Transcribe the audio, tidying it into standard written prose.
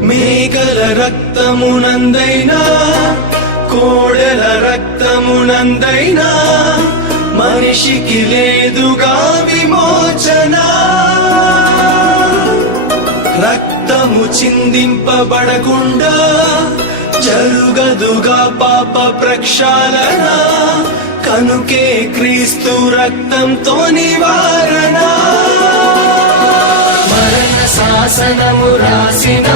మేకల రక్తమునందైనా కోడెల రక్తమునందైనా మనిషికి లేదుగా విమోచన. రక్తము చిందింపబడకుండా జరుగదుగా పాప ప్రక్షాళన. కనుకే క్రీస్తు రక్తంతో నివారణ. మరణ శాసనము రాసిన